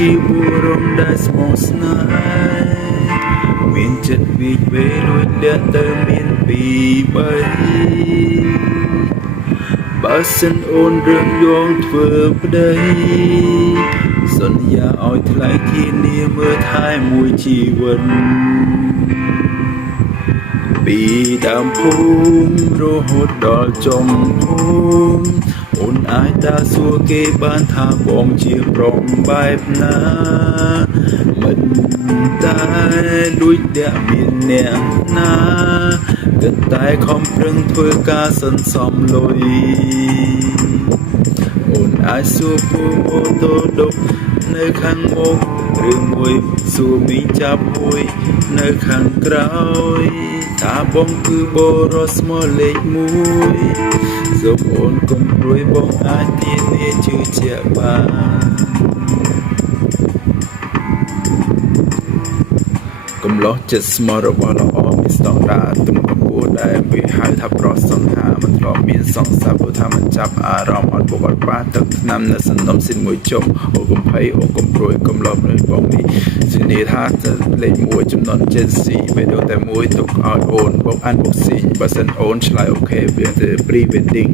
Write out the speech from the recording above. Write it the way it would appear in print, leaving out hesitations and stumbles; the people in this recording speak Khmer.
ជីវរំដែលស្មោះស្នេហ៍មានចិត្តវិវេលួចលាក់ទៅមានពីបីបើសិនអូនរឿងយងធ្វើប្តីសន្យាឲ្យថ្លៃធានាមើលថែមួយជីវិតពីដើមភូមិរហូតដល់ចុងភូមិអូនអាចតាសួរគេបានថាបងជាប្រុសបែបណាមិនតែលួចលាក់មានអ្នកណាគិតតែខំប្រឹងធ្វើការសន្សំលុយអូនអាចសួរពូម៉ូតូដុកនៅខាងមុខឬមួយសួរមីចាប់មួយនៅខាងក្រោយថាបងគឺបរិសុទ្ធស្មោះលេខ1សូមអូនកុំព្រួយបងអាចធានាជឿជាក់បានកំឡោះចិត្តស្មោះរបស់ល្អមានស្តង់ដារទំនួលពូដែលវាហៅថាប្រសង្ហាមិនធ្លាប់មានសង្សារព្រោះថាមិនចាប់អារម្មណ៍អត់ពុកអត់ប៉ះទឹកថ្នាំនៅសន្តំស៊ីនមួយជុំអូកំភៃអូកំព្រួយកំឡោះនៅបងនេះស៊ីនីថាលេខ1ចំនួន7ស៊ីពេលតែមួយទុកឲ្យអូនបូកអានបូកស៊ីបើសិនអូនឆ្លើយអូខេវាទៅ pre wedding